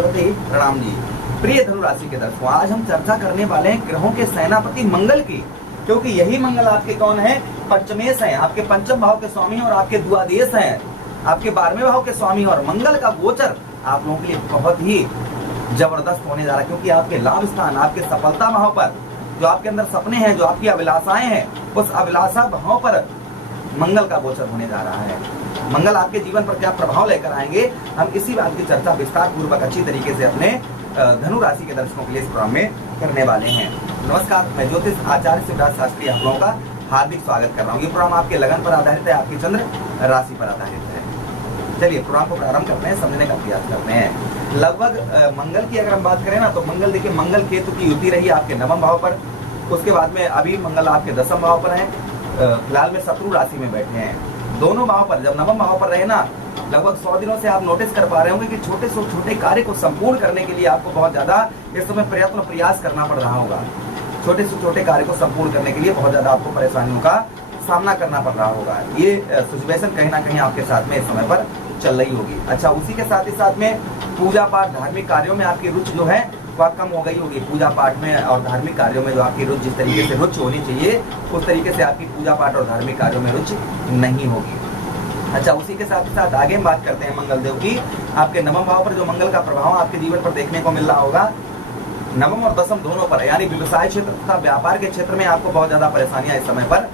पार्वती प्रणाम जी। प्रिय धनु राशि के दर्शकों, आज हम चर्चा करने वाले हैं ग्रहों के सेनापति मंगल की, क्योंकि यही मंगल आपके कौन है, पंचमेश है, आपके पंचम भाव के स्वामी और आपके द्वादश हैं, आपके 12वें भाव के स्वामी। और मंगल का गोचर आप लोगों के लिए बहुत ही जबरदस्त होने जा रहा है, क्योंकि आपके लाभ स्थान, आपके सफलता भाव पर जो आपके अंदर सपने हैं, जो आपकी अभिलाषाएं हैं, उस अभिलाषा भाव पर मंगल का गोचर होने जा रहा है। मंगल आपके जीवन पर क्या प्रभाव लेकर आएंगे, हम इसी बात की चर्चा विस्तार पूर्वक अच्छी तरीके से अपने धनु राशि के दर्शकों के लिए इस प्रोग्राम में करने वाले हैं। नमस्कार, मैं ज्योतिष आचार्य शिवराज शास्त्री आप लोगों का हार्दिक स्वागत कर रहा हूँ। ये प्रोग्राम आपके लगन पर आधारित है, आपकी चंद्र राशि पर आधारित है। चलिए प्रोग्राम को प्रारंभ करते हैं, समझने का प्रयास करते हैं। लगभग मंगल की अगर हम बात करें ना, तो मंगल देखिए, मंगल केतु की युति रही आपके नवम भाव पर, उसके बाद में अभी मंगल आपके दसम भाव पर है, फिलहाल में शत्रु राशि में बैठे हैं। दोनों भाव पर जब नवम भाव पर रहे ना, लगभग 100 दिनों से आप नोटिस कर पा रहे होंगे कि छोटे से छोटे कार्य को संपूर्ण करने के लिए आपको बहुत ज्यादा इस समय प्रयास करना पड़ रहा होगा। छोटे से छोटे कार्य को संपूर्ण करने के लिए बहुत ज्यादा आपको परेशानियों का सामना करना पड़ रहा होगा। ये सिचुएशन कहीं ना कहीं आपके साथ में इस समय पर चल रही होगी। अच्छा, उसी के साथ ही साथ में पूजा पाठ, धार्मिक कार्यों में आपकी रुचि जो है वह कम हो गई होगी। पूजा पाठ में और धार्मिक कार्यों में जो आपकी रुचि, जिस तरीके से रुचि होनी चाहिए, उस तरीके से आपकी पूजा पाठ और धार्मिक कार्यों में रुचि नहीं होगी। अच्छा, उसी के साथ ही साथ आगे हम बात करते हैं मंगल देव की। आपके नवम भाव पर जो मंगल का प्रभाव आपके जीवन पर देखने को मिल रहा होगा, नवम और दसम दोनों पर, यानी व्यवसाय क्षेत्र तथा व्यापार के क्षेत्र में आपको बहुत ज्यादा परेशानियां इस समय पर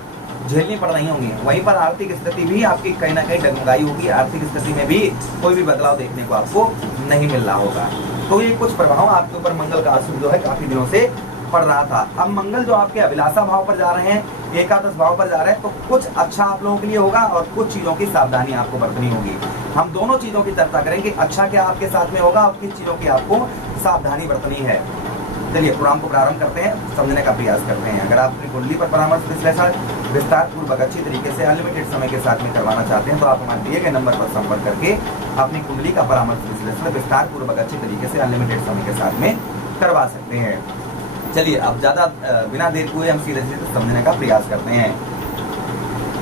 झेलनी पड़ रही होंगी। वहीं पर आर्थिक स्थिति भी आपकी कहीं ना कहीं डगमगाई होगी। आर्थिक स्थिति में भी कोई भी बदलाव देखने को आपको नहीं मिल रहा होगा। तो ये कुछ प्रभाव आपके ऊपर मंगल का असर जो है काफी दिनों से पड़ रहा था। अब मंगल जो आपके अभिलाषा भाव पर जा रहे हैं, एकादश भाव पर जा रहे हैं, तो कुछ अच्छा आप लोगों के लिए होगा और कुछ चीजों की सावधानी आपको बरतनी होगी। हम दोनों चीजों की चर्चा करेंगे, अच्छा क्या आपके साथ में होगा और किस चीजों की आपको सावधानी बरतनी है। चलिए प्रोग्राम को प्रारंभ करते हैं, समझने का प्रयास करते हैं। अगर आप अपनी कुंडली पर परामर्श विश्लेषण विस्तार पूर्वक अच्छी तरीके से अनलिमिटेड समय के साथ में करवाना चाहते हैं, तो आप हमारे दिए गए नंबर पर संपर्क करके अपनी कुंडली का परामर्श विश्लेषण विस्तार पूर्वक अच्छी तरीके से अनलिमिटेड समय के साथ में करवा सकते हैं। चलिए अब ज्यादा बिना देर हुए हम सीधे सीधे समझने का प्रयास करते हैं।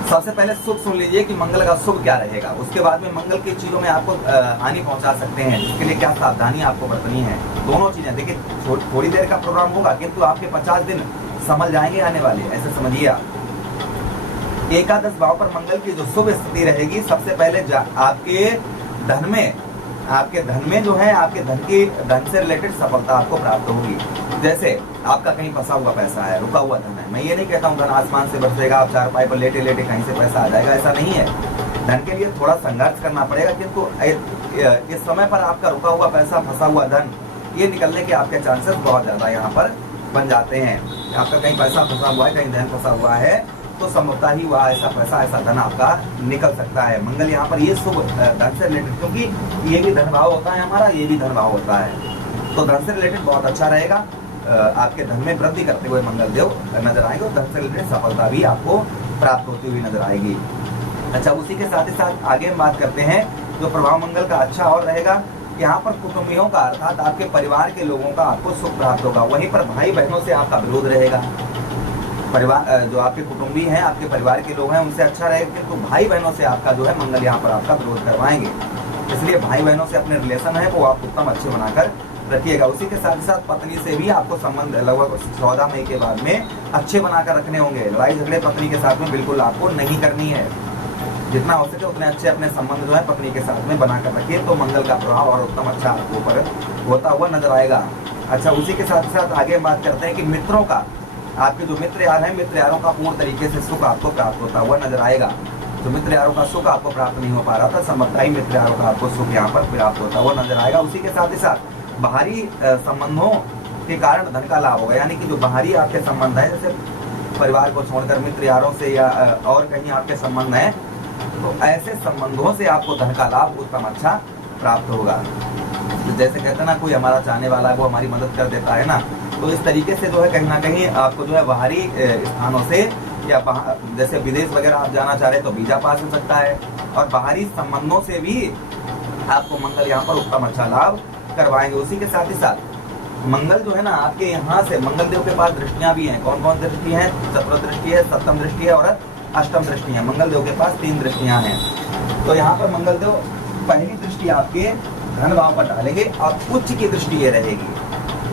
सबसे पहले शुभ सुन लीजिए कि मंगल का शुभ क्या रहेगा, उसके बाद में मंगल की चीजों में आपको हानि पहुंचा सकते हैं, जिसके लिए क्या सावधानी आपको बरतनी है। दोनों चीजें देखिए, थोड़ी देर का प्रोग्राम होगा किंतु आपके 50 दिन संभल जाएंगे आने वाले, ऐसे समझिए आप। एकादश भाव पर मंगल की जो शुभ स्थिति रहेगी, सबसे पहले आपके धन में जो है, आपके धन से रिलेटेड सफलता आपको प्राप्त होगी। जैसे आपका कहीं फंसा हुआ पैसा है, रुका हुआ धन है, मैं ये नहीं कहता हूँ धन आसमान से बरसेगा, आप चारपाई पर लेटे लेटे कहीं से पैसा आ जाएगा, ऐसा नहीं है। धन के लिए थोड़ा संघर्ष करना पड़ेगा, किंतु इस समय पर आपका रुका हुआ पैसा, फंसा हुआ धन, ये निकलने के आपके चांसेस बहुत ज्यादा यहाँ पर बन जाते हैं। आपका कहीं पैसा फंसा हुआ है, कहीं धन फंसा हुआ है, तो संभवतः ही वह ऐसा पैसा, ऐसा धन आपका निकल सकता है। मंगल यहाँ पर ये शुभ धन से रिलेटेड, क्योंकि ये भी धन भाव होता है हमारा, ये भी धन भाव होता है, तो धन से रिलेटेड बहुत अच्छा रहेगा। आपके धन में वृद्धि करते हुए मंगल देव नजर आएंगे और धन से रिलेटेड सफलता भी आपको प्राप्त होती हुई नजर आएगी। अच्छा, उसी के साथ ही साथ आगे हम बात करते हैं जो प्रभाव मंगल का अच्छा और रहेगा, यहाँ पर कुटुंबियों का, अर्थात आपके परिवार के लोगों का आपको सुख प्राप्त होगा। वहीं पर भाई बहनों से आपका विरोध रहेगा। परिवार जो आपके कुटुंबी हैं, आपके परिवार के लोग हैं, उनसे अच्छा रहेगा, तो भाई बहनों से आपका जो है मंगल यहाँ पर आपका विरोध करवाएंगे। इसलिए भाई बहनों से अपने रिलेशन है वो आप उत्तम अच्छे बनाकर रखिएगा। उसी के साथ ही साथ पत्नी से भी आपको संबंध लगभग 14 मई के बाद में अच्छे बनाकर रखने होंगे। लड़ाई झगड़े पत्नी के साथ में बिल्कुल आपको नहीं करनी है। जितना हो सके उतने अच्छे अपने संबंध जो है पत्नी के साथ में बनाकर रखिए, तो मंगल का प्रभाव और उत्तम अच्छा आपके ऊपर होता हुआ नजर आएगा। अच्छा, उसी के साथ साथ आगे बात करते हैं कि मित्रों का, आपके जो मित्र यार हैं, मित्र यारों का पूर्ण तरीके से सुख आपको प्राप्त होता हुआ नजर आएगा। जो मित्र यारों का सुख आपको प्राप्त नहीं हो पा रहा था, संभवतः ही मित्र यारों का आपको सुख यहाँ पर प्राप्त होता हुआ नजर आएगा। उसी के साथ ही साथ बाहरी संबंधों के कारण धन का लाभ होगा, यानी कि जो बाहरी आपके संबंध है, जैसे परिवार को छोड़कर मित्र यारों से या और कहीं आपके संबंध है, तो ऐसे संबंधों से आपको धन का लाभ उत्तम अच्छा प्राप्त होगा। तो जैसे कहते हैं ना, कोई हमारा चाहने वाला है वो हमारी मदद कर देता है ना, तो इस तरीके से जो है कहीं ना कहीं आपको जो है बाहरी स्थानों से या जैसे विदेश वगैरह आप जाना चाह रहे हैं तो वीजा पास हो सकता है, और बाहरी संबंधों से भी आपको मंगल यहाँ पर उत्तम अच्छा लाभ करवाएंगे। उसी के साथ ही साथ मंगल जो है ना, आपके यहाँ से मंगल देव के पास दृष्टियां भी हैं। कौन कौन दृष्टि है? चतुर्थ दृष्टि है, सप्तम दृष्टि है और अष्टम दृष्टि है। मंगल देव के पास 3 दृष्टियां हैं। तो यहाँ पर मंगल देव पहली दृष्टि आपके धन भाव पर डालेंगे और उच्च की दृष्टि ये रहेगी,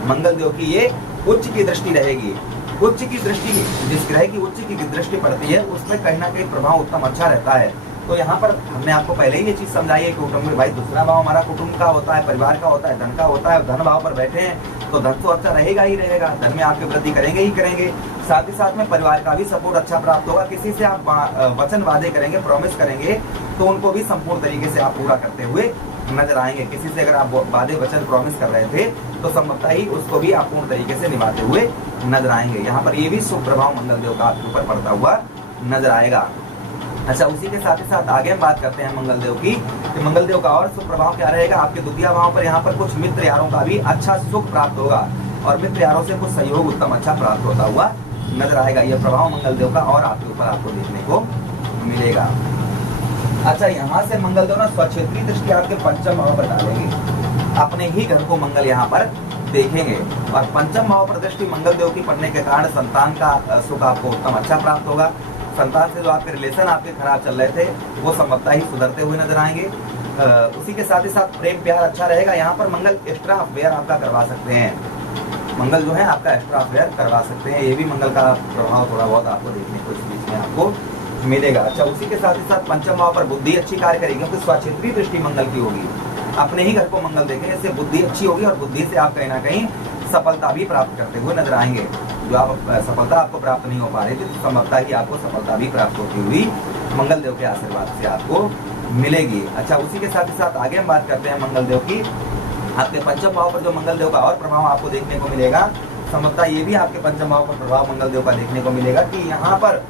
मंगल देव की ये उच्च की दृष्टि रहेगी। उच्च की दृष्टि, जिस ग्रह की उच्च की दृष्टि पड़ती है उसमें कहीं ना कहीं प्रभाव उत्तम अच्छा रहता है। तो यहाँ पर हमने आपको पहले ही ये चीज समझाई है कि कुटुंब में भाई दूसरा भाव हमारा कुटुंब का होता है, परिवार का होता है, धन का होता है। धन भाव पर बैठे हैं तो धन तो अच्छा रहेगा ही रहेगा, धन में आपकी वृद्धि करेंगे ही करेंगे। साथ ही साथ में परिवार का भी सपोर्ट अच्छा प्राप्त होगा। किसी से आप वचन वादे करेंगे, प्रॉमिस करेंगे तो उनको भी संपूर्ण तरीके से आप पूरा करते हुए नजर आएंगे। किसी से अगर आप वादे वचन प्रॉमिस कर रहे थे तो संभवतः ही उसको भी आप पूर्ण तरीके से निभाते हुए नजर आएंगे। यहाँ पर ये भी शुभ प्रभाव मंगल देव का आपके ऊपर पड़ता हुआ नजर आएगा। अच्छा, उसी के साथ ही साथ आगे हम बात करते हैं मंगल देव की, कि मंगल देव का और शुभ प्रभाव क्या रहेगा। आपके द्वितीय भाव पर यहाँ पर कुछ मित्र यारों का भी अच्छा सुख प्राप्त होगा और मित्र यारों से कुछ सहयोग उत्तम अच्छा प्राप्त होता हुआ नजर आएगा। यह प्रभाव मंगल देव का और आपके ऊपर आपको देखने को मिलेगा। अच्छा, यहाँ से मंगल देव ना स्वक्षेत्रीय दृष्टि आपके पंचम भाव पर डालेंगे, अपने ही घर को मंगल यहाँ पर देखेंगे और पंचम भाव पर दृष्टि मंगल देव की पड़ने के कारण संतान का सुख आपको उत्तम अच्छा प्राप्त होगा। संतान से जो आपके रिलेशन आपके खराब चल रहे थे वो संभवतः ही सुधरते हुए नजर आएंगे। उसी के साथ ही साथ प्रेम प्यार अच्छा रहेगा। यहाँ पर मंगल एक्स्ट्रा अफेयर आपका करवा सकते हैं, मंगल जो है आपका एक्स्ट्रा अफेयर करवा सकते हैं। ये भी मंगल का प्रभाव थोड़ा बहुत आपको देखने को इस बीच में आपको मिलेगा। अच्छा, उसी के साथ ही साथ पंचम भाव पर बुद्धि अच्छी कार्य करेगी क्योंकि स्वक्षेत्रीय दृष्टि मंगल की होगी। अपने ही घर को मंगल देखेंगे, इससे बुद्धि अच्छी होगी और बुद्धि से आप कहीं ना कहीं सफलता भी प्राप्त करते हुए नजर आएंगे। जो आप सफलता आपको प्राप्त नहीं हो पा रही थी तो संभवतः ही आपको सफलता भी प्राप्त होती हुई मंगल देव के आशीर्वाद से आपको मिलेगी। अच्छा, उसी के साथ ही साथ आगे हम बात करते हैं मंगल देव की। आपके पंचम भाव पर जो मंगल देव का और प्रभाव आपको देखने को मिलेगा, संभवतः ये भी आपके पंचम भाव पर प्रभाव मंगल देव का देखने को मिलेगा कि यहाँ पर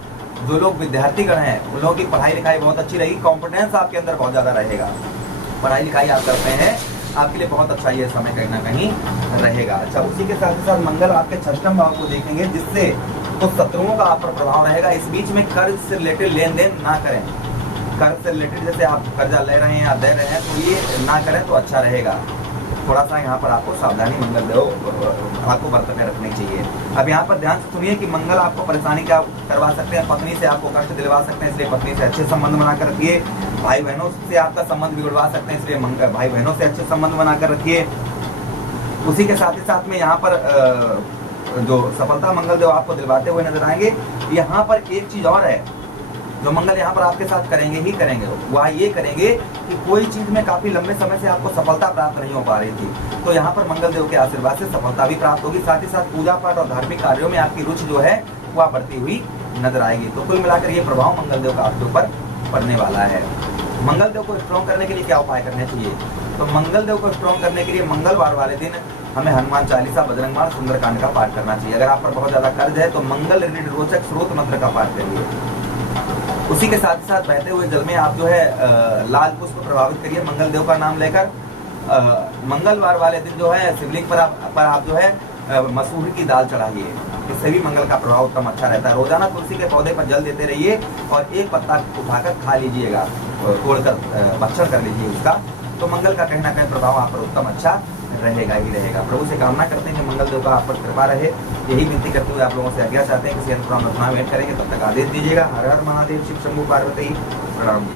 जो लोग विद्यार्थीगण हैं उन लोगों की पढ़ाई लिखाई बहुत अच्छी रहेगी। कॉन्फिडेंस आपके अंदर बहुत ज्यादा रहेगा। पढ़ाई लिखाई आप करते हैं आपके लिए बहुत अच्छा ये समय कहीं ना कहीं रहेगा। अच्छा, उसी के साथ ही साथ मंगल आपके छठम भाव को देखेंगे जिससे तो शत्रुओं का आप पर प्रभाव रहेगा। इस बीच में कर्ज से रिलेटेड लेन देन ना करें। कर्ज से रिलेटेड जैसे आप कर्जा ले रहे हैं या दे रहे हैं तो ये ना करें तो अच्छा रहेगा। थोड़ा सा यहाँ पर आपको सावधानी मंगल देव आपको बरतने रखनी चाहिए। अब यहाँ पर ध्यान से सुनिए कि मंगल आपको परेशानी क्या करवा सकते हैं, पत्नी से आपको कष्ट दिलवा सकते हैं, इसलिए पत्नी से अच्छे संबंध बनाकर रखिए। भाई बहनों से आपका संबंध बिगड़वा सकते हैं, इसलिए भाई बहनों से अच्छे संबंध बनाकर रखिए। उसी के साथ ही साथ में यहाँ पर जो सफलता मंगल देव आपको दिलवाते हुए नजर आएंगे। यहाँ पर एक चीज और है जो मंगल यहाँ पर आपके साथ करेंगे ही करेंगे, वह ये करेंगे कि कोई चीज में काफी लंबे समय से आपको सफलता प्राप्त नहीं हो पा रही थी तो यहाँ पर मंगल देव के आशीर्वाद से सफलता भी प्राप्त होगी। साथ ही साथ पूजा पाठ और धार्मिक कार्यों में आपकी रुचि जो है वह बढ़ती हुई नजर आएगी। तो कुल मिलाकर ये प्रभाव मंगल देव का आपके ऊपर पड़ने वाला है। मंगल देव को स्ट्रॉन्ग करने के लिए क्या उपाय करने चाहिए, तो मंगल देव को स्ट्रॉन्ग करने के लिए मंगलवार वाले दिन हमें हनुमान चालीसा, बजरंग बाण, सुंदरकांड का पाठ करना चाहिए। अगर आप पर बहुत ज्यादा कर्ज है तो मंगल रिलेटेड रोचक स्रोत मंत्र का पाठ करिए। उसी के साथ ही साथ बहते हुए जल में आप जो है लाल पुष्प प्रभावित करिए मंगल देव का नाम लेकर। मंगलवार वाले दिन जो है शिवलिंग पर आप जो है मसूर की दाल चढ़ाइए, इससे भी मंगल का प्रभाव उत्तम अच्छा रहता है। रोजाना तुलसी के पौधे पर जल देते रहिए और एक पत्ता उठाकर खा लीजिएगा, तोड़कर भक्षण कर लीजिए उसका, तो मंगल का कहीं ना कहीं प्रभाव आप पर उत्तम अच्छा रहेगा ही रहेगा। प्रभु से कामना करते हैं कि मंगल देव का आप पर कृपा रहे। यही विनती करते हुए आप लोगों से आज्ञा चाहते हैं, किसी अन्य प्रोग्राम में वेट करेंगे, तब तक आदेश दीजिएगा। हर हर महादेव, शिव शंभु पार्वती, प्रणाम।